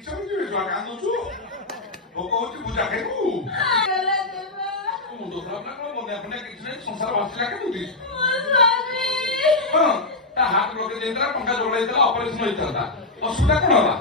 କିସ ବୁଝିବେ ଛୁଆ କାନ୍ଦୁଛୁ ଭୋକ ହଉଛି ପୂଜା ଖାଇବୁ ମୁଣ୍ଡ ଖରାପ ନା କଣ ବନ୍ୟା ଫନ୍ୟା କିଛି ନାହିଁ ସଂସାର ଭାସିଲା କେମିତି କଣ ତା ହାତ ଲଗେଇ ଦେଇଥିଲା ଟଙ୍କା ଯୋଗାଇ ଦେଇଥିଲା ଅପରେସନ ହେଇଥାନ୍ତା ଅସୁବିଧା କଣ ହେଲା